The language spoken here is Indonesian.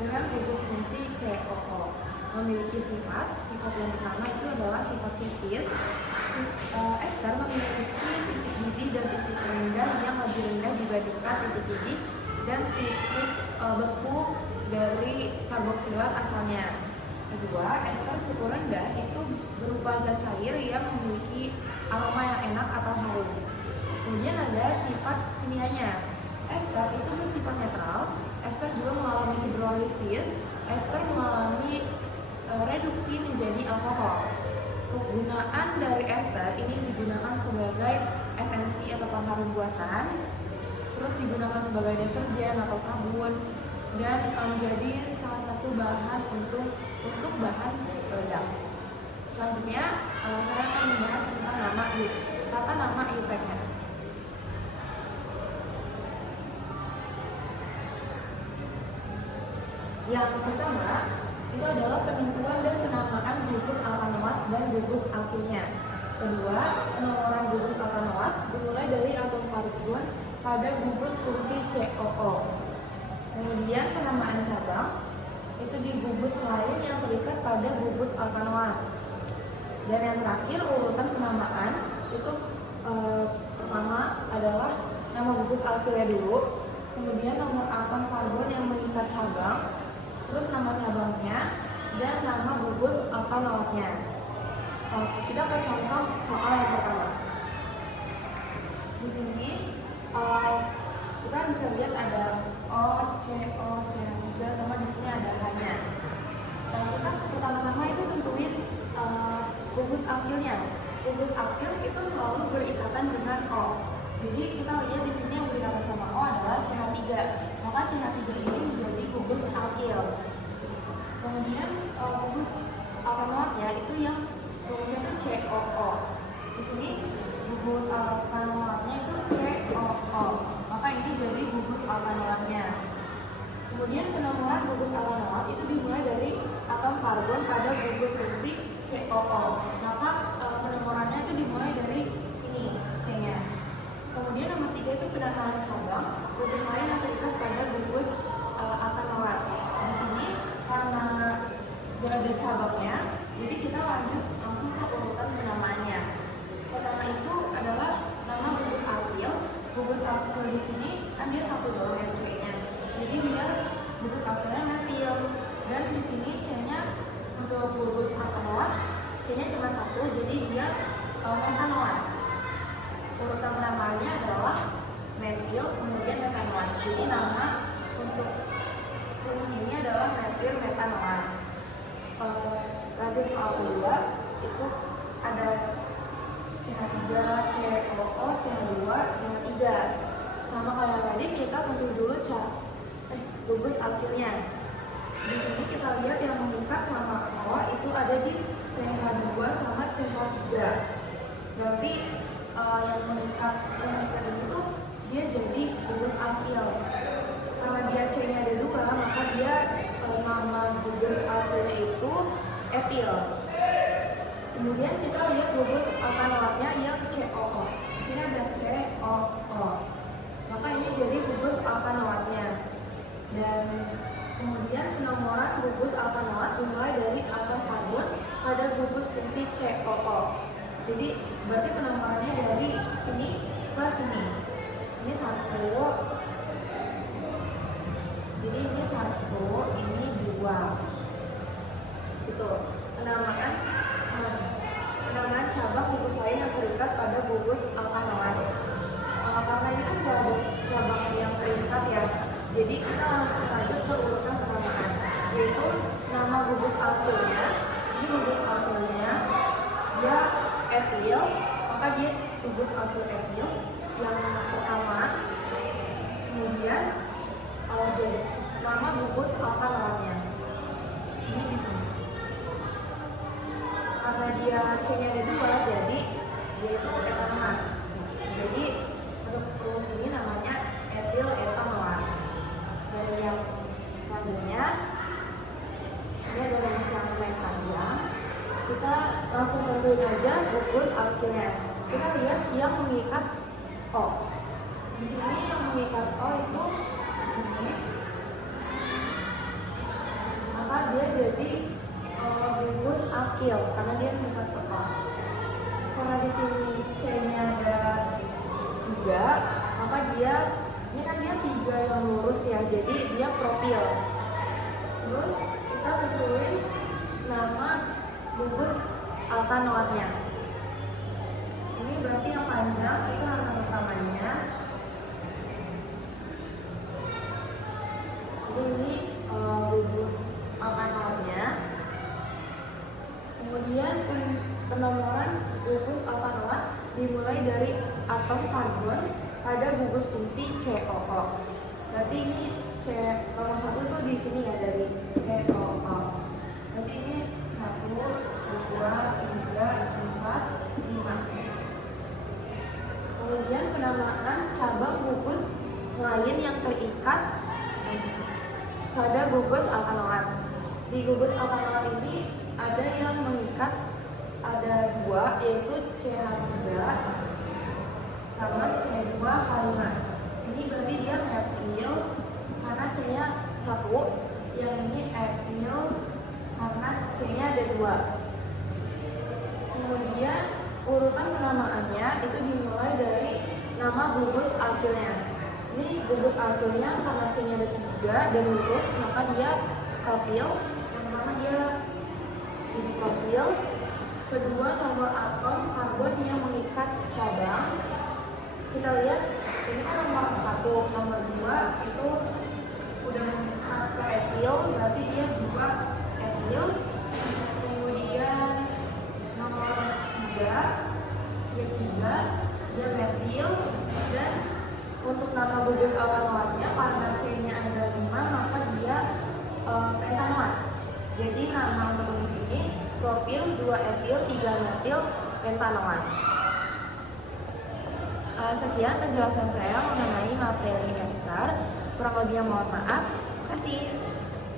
dengan gugus fungsi COO. Memiliki sifat yang pertama itu adalah sifat fisis. Ester memiliki titik didih dan titik rendah yang lebih rendah dibandingkan titik didih dan titik beku dari karboksilat asalnya. Kedua, ester suhu rendah itu berupa zat cair yang memiliki aroma yang enak atau harum. Kemudian ada sifat kimianya. Ester itu bersifat netral. Ester juga mengalami hidrolisis. Ester mengalami reduksi menjadi alkohol. Kegunaan dari ester ini digunakan sebagai esensi atau pengharum buatan, terus digunakan sebagai deterjen atau sabun, dan menjadi salah satu bahan untuk bahan peledak. Selanjutnya saya akan membahas tentang tata nama IUPAC-nya. Yang pertama itu adalah penentuan dan penamaan gugus alkanoat dan gugus alkilnya. Kedua, penomoran gugus alkanoat dimulai dari atom karbon pada gugus fungsi COO. Kemudian penamaan cabang itu di gugus lain yang terikat pada gugus alkanoat. Dan yang terakhir urutan penamaan itu pertama adalah nama gugus alkilnya dulu, kemudian nomor atom karbon yang mengikat cabang, terus nama cabangnya, dan nama gugus alkanoatnya. Kita ke contoh soal yang pertama. Di sini kita bisa lihat ada O, C, H3 sama di sini ada H-nya. Dan kita pertama-tama itu tentuin gugus alkilnya. Gugus alkil itu selalu berikatan dengan O. Jadi kita lihat di sini yang berikatan sama O adalah CH3. Maka CH3 ini menjadi gugus alkil. Kemudian gugus alkanoatnya itu yang rumusnya itu COO. Di sini gugus alkanoatnya itu COO. Maka ini jadi gugus alkanoatnya. Kemudian penomoran gugus alkanoat itu dimulai dari atom karbon pada gugus fungsi COO. Maka penomorannya itu dimulai dari sini C-nya. Kemudian nomor 3 itu penamaan cabang, gugus lain yang terikat pada gugus alkanoat. Di sini karena gak ada cabangnya, jadi kita lanjut langsung ke urutan penamaannya. Pertama itu adalah nama gugus alkil. Gugus alkil di sini kan dia satu doang ya C-nya. Jadi dia gugus alkilnya metil. Dan di sini C-nya untuk gugus alkanoat, C-nya cuma satu, jadi dia metanoat. Urutan penamaannya adalah metil, kemudian metanoat. Jadi nama untuk rumus ini adalah metil metanoat. Lanjut soal kedua, itu ada CH3, COO, CH2, CH3. Sama kayak tadi kita tentu dulu gugus alkilnya. Di sini kita lihat yang mengikat sama O itu ada di CH2 sama CH3. Berarti yang mengikat ini tuh dia jadi gugus alkil. Karena dia C-nya ada 2, maka dia nama gugus alkilnya itu etil. Kemudian kita lihat gugus alkanoatnya yang COO. Di sini ada COO. Maka ini jadi gugus alkanoatnya. Dan kemudian penomoran gugus alkanoat dimulai dari atom karbon pada gugus fungsi COO. Jadi berarti penomorannya dari sini ke sini. Sini 1. Jadi ini 1, ini 2. Itu penamaan cabang gugus lain yang terikat pada gugus alkanoat. Karena ini kan nggak ada cabang yang terikat ya, jadi kita langsung aja ke urutan penamaan, yaitu nama gugus alkilnya. Ini gugus alkilnya dia etil, maka dia gugus alkil etil yang pertama. Kemudian jadi nama gugus alkanoatnya ini di sini. Karena dia C-nya ada 2, jadi dia itu etanoat. Jadi untuk rumus ini namanya etil etanoat. Dan yang selanjutnya ini ada rumus yang lumayan panjang. Kita langsung tentuin aja gugus alkilnya. Kita lihat yang mengikat O. Di sini yang mengikat O itu ini. maka dia jadi gugus alkil karena dia mengikat keton. Karena di sini C-nya ada 3, maka ini kan dia 3 yang lurus ya, jadi dia propil. Terus kita tentuin nama gugus alkanoatnya. Ini berarti yang panjang itu harta utamanya. Ini gugus alkanoatnya. Kemudian penomoran gugus alkanoat dimulai dari atom karbon pada gugus fungsi COO. Berarti ini nomor 1 itu di sini ya, dari COO. Berarti ini 1, 2, 3, 4, 5. Kemudian penamaan cabang gugus lain yang terikat pada gugus alkanoat. Di gugus alkanoat ini ada yang mengikat, ada 2, yaitu CH3 sama C2H5. Ini berarti dia metil karena C-nya 1, yang ini etil karena C-nya ada 2. Kemudian urutan penamaannya itu dimulai dari nama gugus alkilnya. Ini gugus alkilnya karena C-nya ada 3 dan lurus, maka dia propil. Yang pertama dia jadi propil. Kedua, nomor atom karbon yang mengikat cabang. Kita lihat ini kan nomor 1, nomor 2 itu udah mengikat ke etil, berarti dia 2 etil. Kemudian nomor 3 dia metil, dan untuk nama gugus alkanoatnya karena C-nya ada 5 maka dia pentanoat. Jadi nama untuk gugus ini propil, 2 etil, 3 metil, pentanoat. Sekian penjelasan saya mengenai materi ester. Kurang lebihnya mohon maaf. Terima kasih.